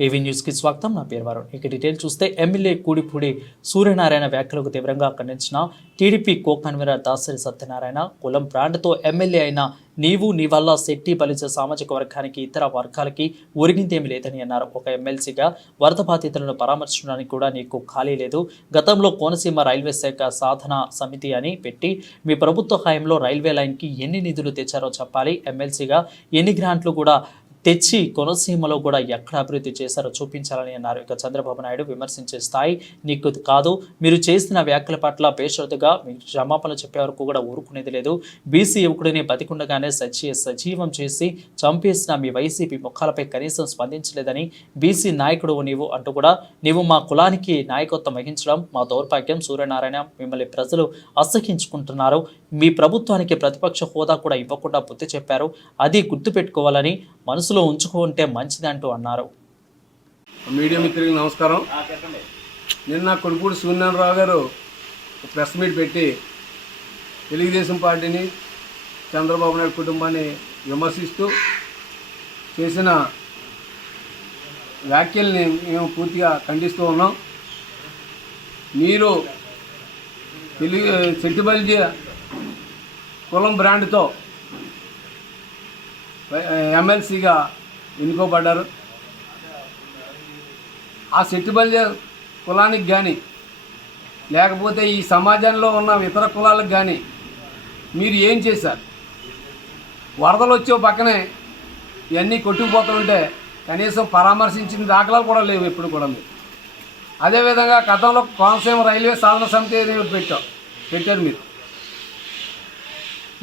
ఏవీ న్యూస్కి స్వాగతం. నా పేరు వరుణ్. ఇక డీటెయిల్ చూస్తే ఎమ్మెల్యే కూడిపూడి సూర్యనారాయణ వ్యాఖ్యలకు తీవ్రంగా ఖండించిన TDP co convener Dasari Satyanarayana కులం బ్రాండ్తో ఎమ్మెల్యే అయిన నీవు నీ వల్ల శెట్టి బలిచే సామాజిక వర్గానికి ఇతర వర్గాలకి ఒరిగిందేమీ లేదని అన్నారు. ఒక ఎమ్మెల్సీగా వరద బాధితులను పరామర్శించడానికి కూడా నీకు ఖాళీ లేదు. గతంలో కోనసీమ రైల్వే శాఖ సాధన సమితి అని పెట్టి మీ ప్రభుత్వ హయాంలో రైల్వే లైన్కి ఎన్ని నిధులు తెచ్చారో చెప్పాలి. ఎమ్మెల్సీగా ఎన్ని గ్రాంట్లు కూడా తెచ్చి కొనసీమలో కూడా ఎక్కడ అభివృద్ధి చేశారో చూపించాలని అన్నారు. ఇక చంద్రబాబు నాయుడు విమర్శించే స్థాయి నీకు కాదు. మీరు చేసిన వ్యాఖ్యల పట్ల బేషరతుగా మీకు క్షమాపణలు చెప్పే వరకు కూడా ఊరుకునేది లేదు. బీసీ యువకుడిని బతికుండగానే సచి సజీవం చేసి చంపేసిన మీ వైసీపీ ముఖాలపై కనీసం స్పందించలేదని బీసీ నాయకుడు నీవు అంటూ కూడా నీవు మా కులానికి నాయకత్వం వహించడం మా దౌర్భాగ్యం సూర్యనారాయణ. మిమ్మల్ని ప్రజలు అసహించుకుంటున్నారు. మీ ప్రభుత్వానికి ప్రతిపక్ష హోదా కూడా ఇవ్వకుండా బుద్ధి చెప్పారు. అది గుర్తుపెట్టుకోవాలని మనసు మనసులో ఉంచుకుంటే మంచిది అంటూ అన్నారు. మీడియా మిత్రులకు నమస్కారం. నిన్న కొడుకూడి సూర్యనారాయణరావు గారు ప్రెస్ మీట్ పెట్టి తెలుగుదేశం పార్టీని చంద్రబాబు నాయుడు కుటుంబాన్ని విమర్శిస్తూ చేసిన వ్యాఖ్యల్ని మేము పూర్తిగా ఖండిస్తూ ఉన్నాం. మీరు తెలుగు సెట్టిబల్జీ కులం బ్రాండ్తో ఎమ్మెల్సీగా ఎన్నుకోబడ్డారు. ఆ సెట్టిబల్జ కులానికి కానీ లేకపోతే ఈ సమాజంలో ఉన్న ఇతర కులాలకు కానీ మీరు ఏం చేశారు? వరదలు వచ్చే పక్కనే ఇవన్నీ కొట్టుకుపోతుంటే కనీసం పరామర్శించిన దాఖలాలు కూడా లేవు ఎప్పుడు కూడా మీరు. అదేవిధంగా గతంలో కోనసీమ రైల్వే సాధన సమితి అనేది పెట్టాం పెట్టారు మీరు.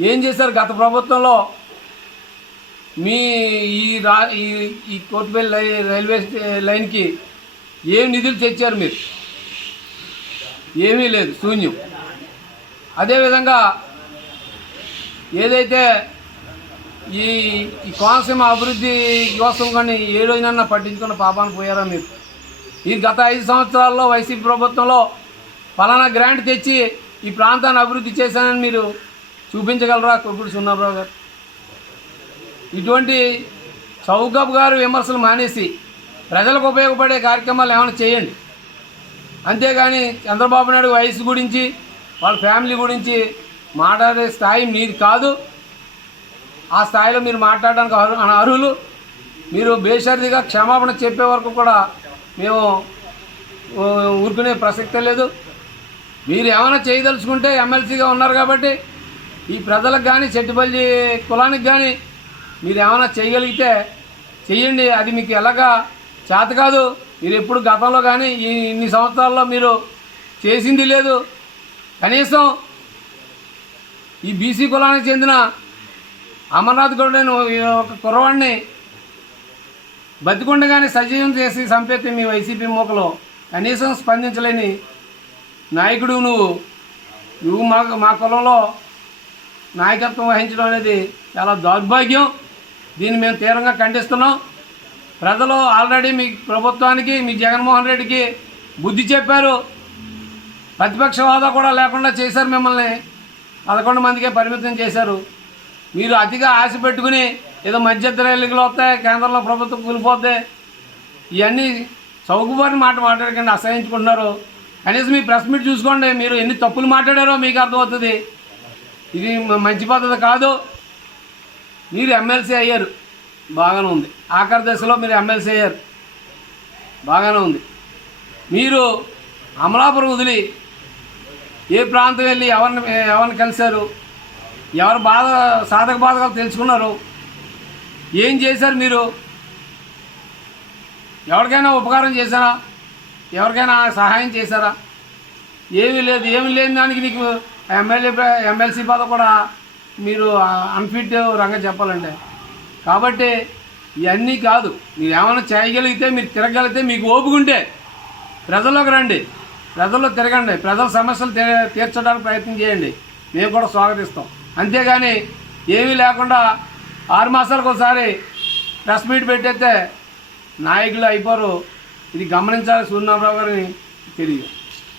ఏం చేశారు? గత ప్రభుత్వంలో మీ ఈ రా ఈ ఈ కోటిపల్లి రైల్వే స్టే- లైన్కి ఏం నిధులు తెచ్చారు మీరు? ఏమీ లేదు శూన్యం. అదేవిధంగా ఏదైతే ఈ ఈ కోనసీమ అభివృద్ధి కోసం కానీ ఏ రోజునన్నా పట్టించుకున్న పాపాన్ని పోయారా మీరు? ఈ గత ఐదు సంవత్సరాల్లో వైసీపీ ప్రభుత్వంలో ఫలానా గ్రాంట్ తెచ్చి ఈ ప్రాంతాన్ని అభివృద్ధి చేశానని మీరు చూపించగలరా కొప్పుడు సున్నారావు గారు? ఇటువంటి చౌకబ్ గారు విమర్శలు మానేసి ప్రజలకు ఉపయోగపడే కార్యక్రమాలు ఏమైనా చేయండి. అంతేగాని చంద్రబాబు నాయుడు వయసు గురించి వాళ్ళ ఫ్యామిలీ గురించి మాట్లాడే స్థాయి మీది కాదు. ఆ స్థాయిలో మీరు మాట్లాడడానికి అర్హు అర్హులు. మీరు బేషరదిగా క్షమాపణ చెప్పే వరకు కూడా మేము ఊరుకునే ప్రసక్తే లేదు. మీరు ఏమైనా చేయదలుచుకుంటే ఎమ్మెల్సీగా ఉన్నారు కాబట్టి ఈ ప్రజలకు కానీ చెట్టుపల్లి కులానికి కానీ మీరు ఏమైనా చేయగలిగితే చెయ్యండి. అది మీకు ఎలాగా చేత కాదు. మీరు ఎప్పుడు గతంలో కానీ ఈ ఇన్ని సంవత్సరాల్లో మీరు చేసింది లేదు. కనీసం ఈ బీసీ కులానికి చెందిన అమర్నాథ్ గౌడ్ అనే ఒక కుర్రవాడిని బతికుండగానే సజీవం చేసి చంపేస్తే మీ వైసీపీ మూకలు కనీసం స్పందించలేని నాయకుడు నువ్వు. నువ్వు మా మా కులంలో నాయకత్వం వహించడం అనేది చాలా దౌర్భాగ్యం. దీన్ని మేము తీవ్రంగా ఖండిస్తున్నాం. ప్రజలు ఆల్రెడీ మీ ప్రభుత్వానికి మీ జగన్మోహన్ రెడ్డికి బుద్ధి చెప్పారు. ప్రతిపక్ష హోదా కూడా లేకుండా చేశారు మిమ్మల్ని. పదకొండు మందికే పరిమితం చేశారు. మీరు అతిగా ఆశ పెట్టుకుని ఏదో మధ్యతర ఎన్నికలు వస్తాయి కేంద్రంలో ప్రభుత్వం కూలిపోతే ఇవన్నీ చౌకబారి మాట మాట్లాడకండి అసహించుకుంటున్నారు. కనీసం మీ ప్రెస్ మీట్ చూసుకోండి మీరు ఎన్ని తప్పులు మాట్లాడారో మీకు అర్థమవుతుంది. ఇది మంచి పద్ధతి కాదు. మీరు ఎమ్మెల్సీ అయ్యారు. బాగానే ఉంది. ఆఖరి దశలో మీరు ఎమ్మెల్సీ అయ్యారు. బాగానే ఉంది. మీరు అమలాపురం వదిలి ఏ ప్రాంతం వెళ్ళి ఎవరిని ఎవరిని కలిశారు? ఎవరి బాధ సాధక బాధకాలు తెలుసుకున్నారు? ఏం చేశారు మీరు? ఎవరికైనా ఉపకారం చేశారా? ఎవరికైనా సహాయం చేశారా? ఏమీ లేదు. ఏమీ లేని దానికి నీకు ఎమ్మెల్యే ఎమ్మెల్సీ పదవి కూడా మీరు అన్ఫిట్ రంగ చెప్పాలంటే. కాబట్టి ఇవన్నీ కాదు. మీరు ఏమైనా చేయగలిగితే మీరు తిరగలిగితే మీకు ఓపుకుంటే ప్రజల్లోకి రండి. ప్రజల్లో తిరగండి. ప్రజల సమస్యలు తీ- తీర్చడానికి ప్రయత్నం చేయండి. మేము కూడా స్వాగతిస్తాం. అంతేగాని ఏమీ లేకుండా ఆరు మాసాలకు ఒకసారి ప్రెస్ మీట్ పెట్టేస్తే నాయకులు అయిపోరు. ఇది గమనించాలి సూర్యనారాయణ గారిని తెలియదు.